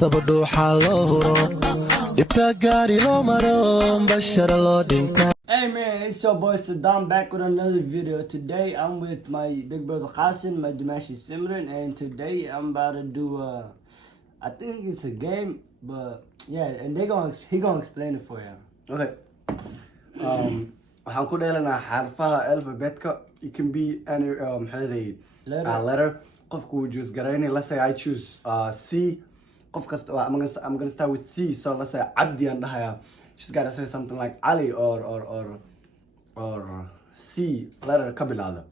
Hey man, it's your boy Saddam back with another video. Today I'm with my big brother Qasim, my Dimashi Simran, and today I'm about to do I think it's a game, but yeah, and he gonna explain it for you. Okay. waxaan ku dheelanaa xarfaha alphabetka. It can be any letter. qofku wuu choose garaynay. Let's say I choose C. qof kasta I'm gonna start with C. So let's say Abdi and dhahaya. She's gotta say something like Ali or C letter ka bilaada.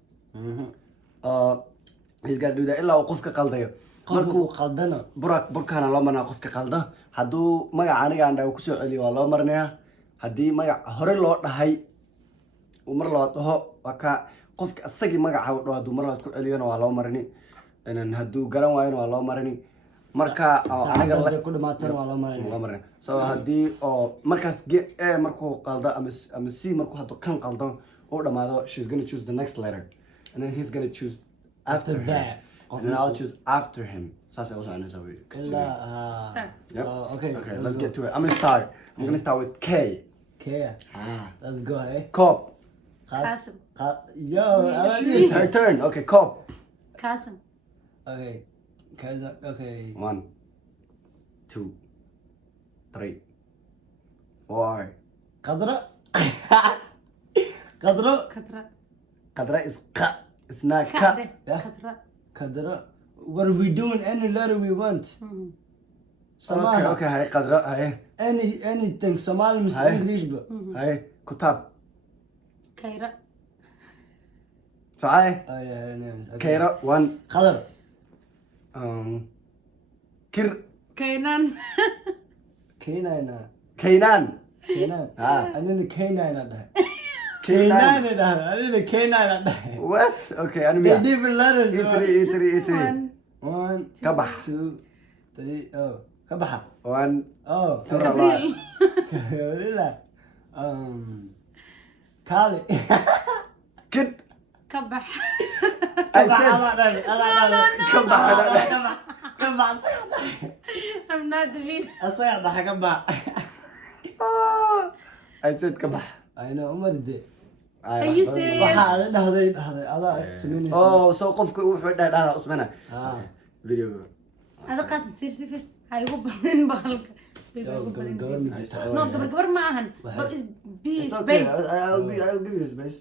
He's gotta do that ilaa uu qofka qaldayo. Markuu qaldana burkana loo marnaa qofka qalda. Hadduu magaca aniga aan dhaho kusoo celiyo waa loo marnayaa. haddii magac hore loo dhahay mar labaad dhaho waa ka qofka asagii magaca uu dhaho hadduu mar labaad ku celiyona waa loo marni. hadduu garan waayona waa loo marni. marka aniga ku dhamaatana waa loo marni. So haddii oo markaas markuu qaldo ama C markuu hadduu kan qaldo uu dhamaado, she's gonna choose the next letter and then he's gonna choose after that and then I'll choose after him. Saas ay u soconaysaa wey. Yep. Okay, let's get to it. I'm gonna start with K. Let's go, eh? Cop. Qasim. Yo, It's her turn. Okay, cop. Qasim. Okay. Okay. 1, 2, 3, 4. Qadra. Qadra. Katra. Qadra is Q. It's not K. Yeah. Katra. Qadra. What are we doing? Any letter we want. Okay, hi Qadra. Hi. Anything. Somali means Hi. English, but. Hi. Kutab. Kaira. So hi. Oh yeah, nice. Okay. Kaira. 1. Qadar. Kir. Kainan. K9. Kainan. K9. And then the K9 at that. Kainan. K9 at that. And then the K9 at that. What? Okay, ano They're ba? different letters. Itri. 1, Kabah. 2, 3. Oh. Kabaha. 1. Oh. Gabriel. Gabriela. Kali. Kid. Kabah. I said. Kabah. I'm not the mean. أصيع ضحك كبا. I said kabah. I know Umar did. Are you serious? هذا هذا سميني. Oh, so qofka wuxuu dhaadhaa Usmana. Video. هذا Qasim sir. Hay ugu badan bahalka. No, gabar ma ahan. But it's It's okay. space. I'll give you space.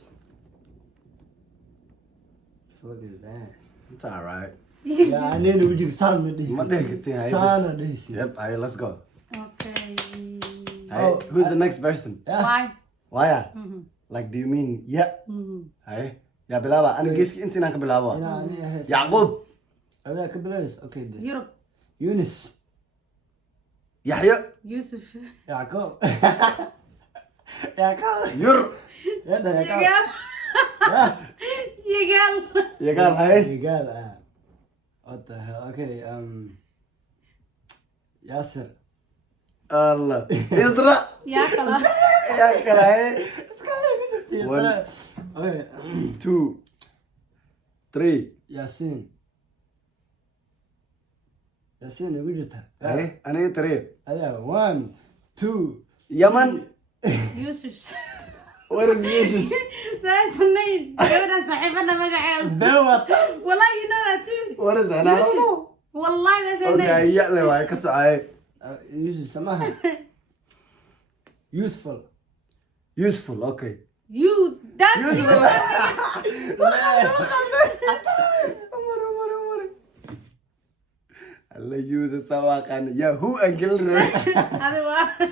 What is that? It's alright. Yeah, I need to be son with this. Monday kitin. Son of this. Yep, alright, let's go. Okay. Hey, who's the next person? Why? Why? Like, do you mean yeah? Hey, ya bilaba. Ano giski inti nang kabilaba? Yaqub. هذا كبلاش. Okay. Europe. يونس. Yahya. Yusuf. يعقوب. يعقوب. Yur. هذا يعقوب. Yigal. Yagal, hey. قال What the hell? Okay. ياسر. Allah. Isra. Ya kala. Ya kalay. One. 2, 3. ياسين. ياسين وجدتها. Hey, ano yung 3? أيوة. 1, 2. Yaman. Yusuf. What is this? That's name. Gabadha saaxiibana magaceeda. دوت. Wallahi you know that too. What is that? I don't know. Wallahi that's her Okay, name. yeah, le waay ka socay. يوسف سماها. Useful. Useful, okay. You that's Useful. Allah use sawakan. Yahoo and Gilroy. Otherwise.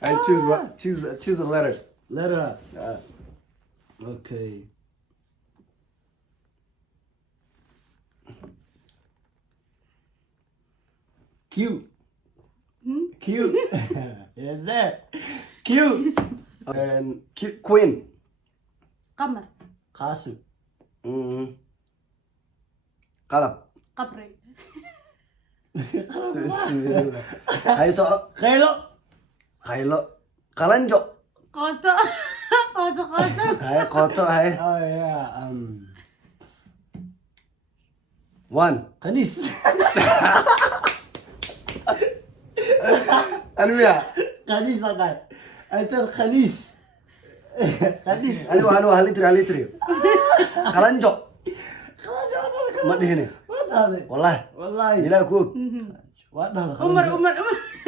I choose what? Choose a letter. Letter. Okay. Q. Q. Yes, there. Q. And Queen. Qamar. Qasim. Qalab. Qabri. Hay so. Khaylo. Qaylo. Qalanjo. Qoto. Hay qoto hay. Oh yeah. 1. Qanis. أنا وياه خنيس هذا انت خنيس خنيس أنا هليتري خلنجو ما دي هنا وات هذا والله والله لا كوك وات هذا عمر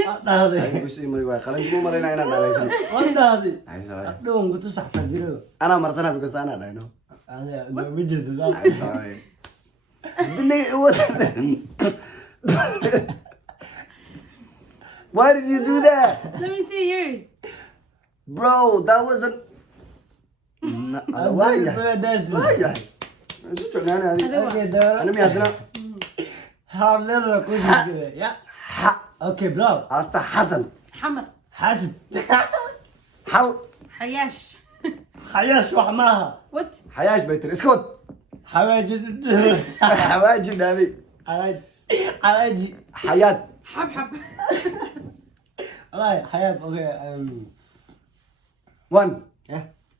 وات هذا بس مري واي خلنجو مو مرينا أنا عليك وات هذا عايز دوم قلت صح تقدر أنا مرسنا بس أنا لا نو هذا مجد ذا عايز دني Why did you do that? Let me see yours. Bro, that wasn't why يا شو أنا أنا ميادنا حاضر كل كذا يا اوكي برافو أستا حسن حمر. حسن حل حياش. حياش وحماها What? حياش بيتر اسكت حواجد حواجب هذه حواجي حياة حب. والله حياة اوكي 1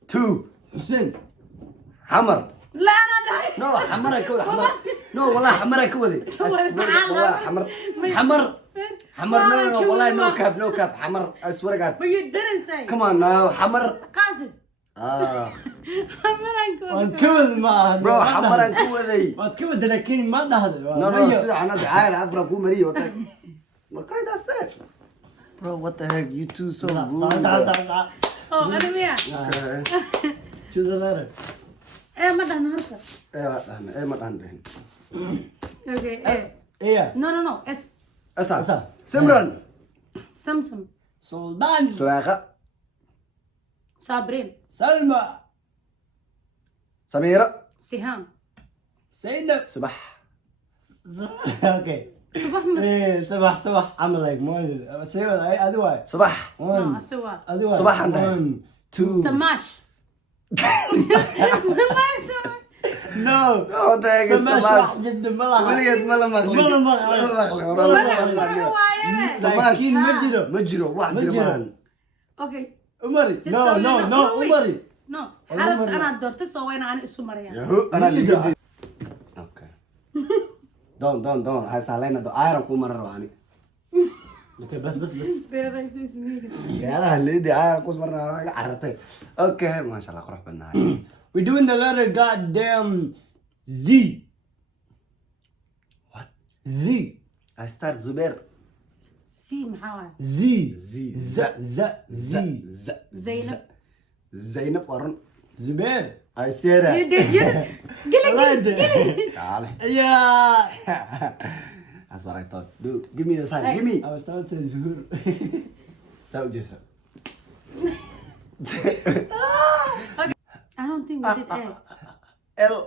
2 حسين حمر لا أنا داي. نو حمر كودي حمر نو والله حمر كودي والله حمر نو والله نو كاب حمر اسورة قاعد But you didn't say. كمان حمر قاسم. حمر أنكو. وانكبد ما برو حمر كودي وانكبد لكن ما نهضر نو انا عارف عفرا كو مري ما كاي ذا سيت Bro, what the heck? You two so rude. صح Oh, أنا وياه. Okay. choose a letter إيه ما ده نهارك. ايه ما عندي. Okay. ايه No. S. اسا سمرن سمسم. سلطان سواقة صابرين. سلمى سميرة سهام. زينب سبح اوكي صباح مس. ايه صباح عملك مو سوى اي ادوار صبح No, سوا. ادوار صباح عندك. 1 2 سماش. والله سماش. نو what the heck is سماش سماش واحد جدا ملح وليد ملا مغلي ملا مغلي. سماش ساكين مجرم مجرو واحد مجرم. جرمان اوكي عمري Just نو so you نو know. نو No, wait. عمري No. والله عرفت مرة. أنا دورت سوينا عن اسم مريم. يهو انا اللي مجرم. جدي اوكي دون هاي سالينا دو ايرون كو مرة رواني اوكي بس ترى رئيس اسمي. يا لا اللي دي ايرون كو مرة رواني عرفتي اوكي ما شاء الله روح بالنهاية we're doing the letter goddamn Z What? Z I start زبير سي محاور. Z Z زينب. زينب ورن زبير I said You it did. قلق. تعالي yeah That's what I thought. Dude, give me the sign. Give me. I was trying to say Zuhur So just. I don't think we did A. L.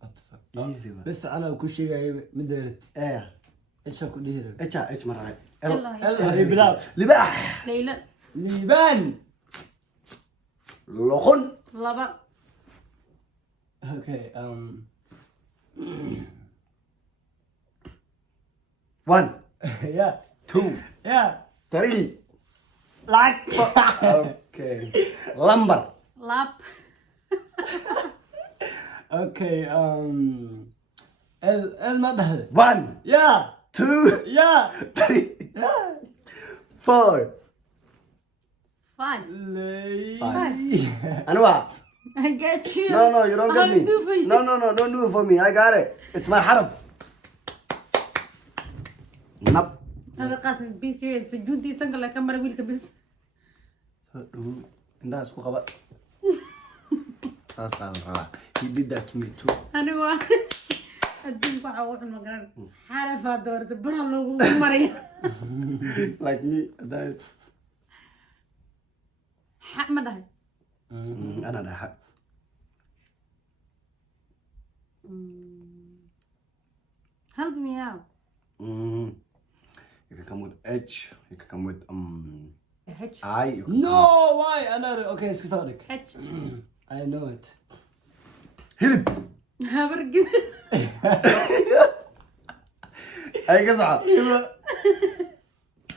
what the fuck Easy one. بس انا وكل شيء مدرت ايه ايش اكو ديره اتش مرة ال يلا هي بلاد لباح ليلى. ليبان لخن لبا. okay 1 yeah 2 yeah 3 like اوكي لمبر لاب. okay ال ما دهر 1 yeah 2 yeah 3 4 5. انواع I get you. No, you don't get I'll me. do for you. No, don't do it for me. I got it. It's my حرف. نب. هذا قاسم be serious. سجودي سنقل لك مرة ويلك بس. Indah suka kabar. Astagfirullah. He did that to me too. أنا واحد. أديك وحوح المقرن. حارفة دور تبرع له مريم. Like me. That. حق ما ده. أنا ده حق. Help me out. You can come with H. You can come with H. I. You can no why انا okay اسكت صارك H. I know it هلب. برقص. هاي قصعة.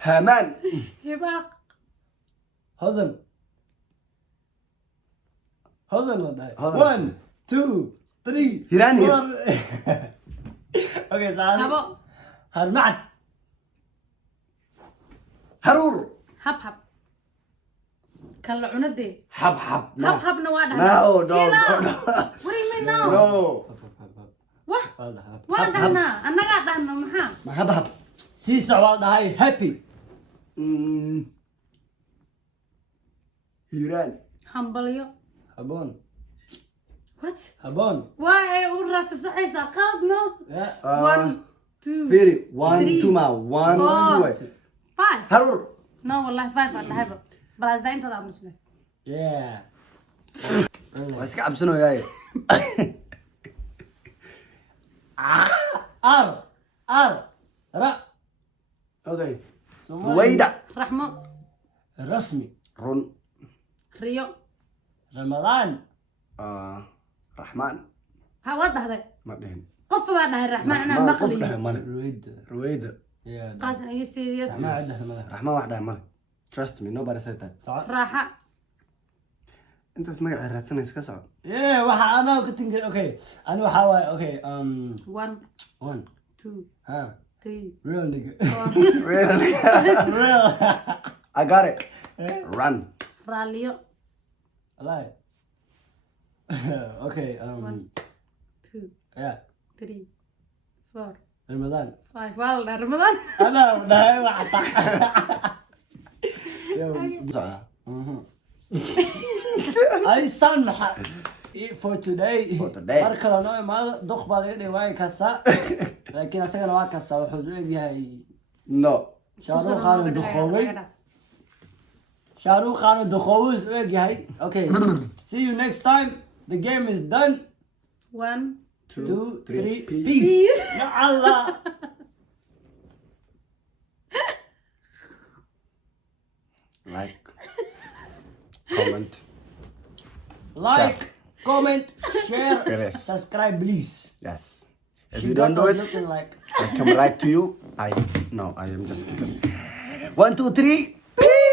هامان. هباق. هذن والله هذن. 1 2 3 هيراني. اوكي تعال هبا. هرمعت Harur. hab hab kan la cunadee Hab hab. No. hab habna waa No, dhahnaa no, Chill no, out. no. What do you mean no No. wah Hada, hab. waa dhahnaa annagaa dhahno maxaa Ma hab hab. Sii socdaa dhahay happy. Hiiraan. hambalyo Haboon. what Haboon. waa ay u raasasaxaysaa qalad no Yeah. 1 2 Firi. 1, Three. 2 ma. 1, 2. 5 Harur. no wallahi 5 aan dhahayba balaasdaa intada aamusne Yeah. Waa iska cabsanooyaay. R. R. Ra. Okay. Somali. Ruwayda. raxmo Rasmi. Run. riyo Ramadan. Rahmaan. ha waa dhahday Ma dhihin. qof baa dhahay raxmaan anaa Ma qof maqli dhahay male. Ruwayda. Ruwayda. Yeah. qaasin are you serious Ma caddahay madax. Rahmaan wax dhahay male. Trust me, nobody said that. Saca. raaxa Intaas magaca raadsanaysa ka soco. Yeah, waxa anaa ka tinka. Okay. Ani waxa waaye okay. 1 1. 2 Huh. 3 Real nigga. 4 Really? Real. I got it. Run. raaliyo Alive. Okay. 2 Yeah. 3 4 Ramadan. 5 waa la dhahay ramadaan Ana dhahay waxa. Yo. Soco. Ay san maxa. For today. For today. Mar kale noo imaado duq baa laga dhigay kasa. Laakiin asagana waa kasa wuxuu soo egyahay No. Shahrukh Khan duqoobay. Shahrukh Khan duqoobay soo egyahay. Okay. See you next time. The game is done. 1 2, 3, Peace. peace. Ya Allah. Like. Comment. Like, comment, share, Yes. subscribe, please. Yes. If She you don't got do us it, looking like. I come right to you. No, I am just kidding. 1, 2, 3. Peace.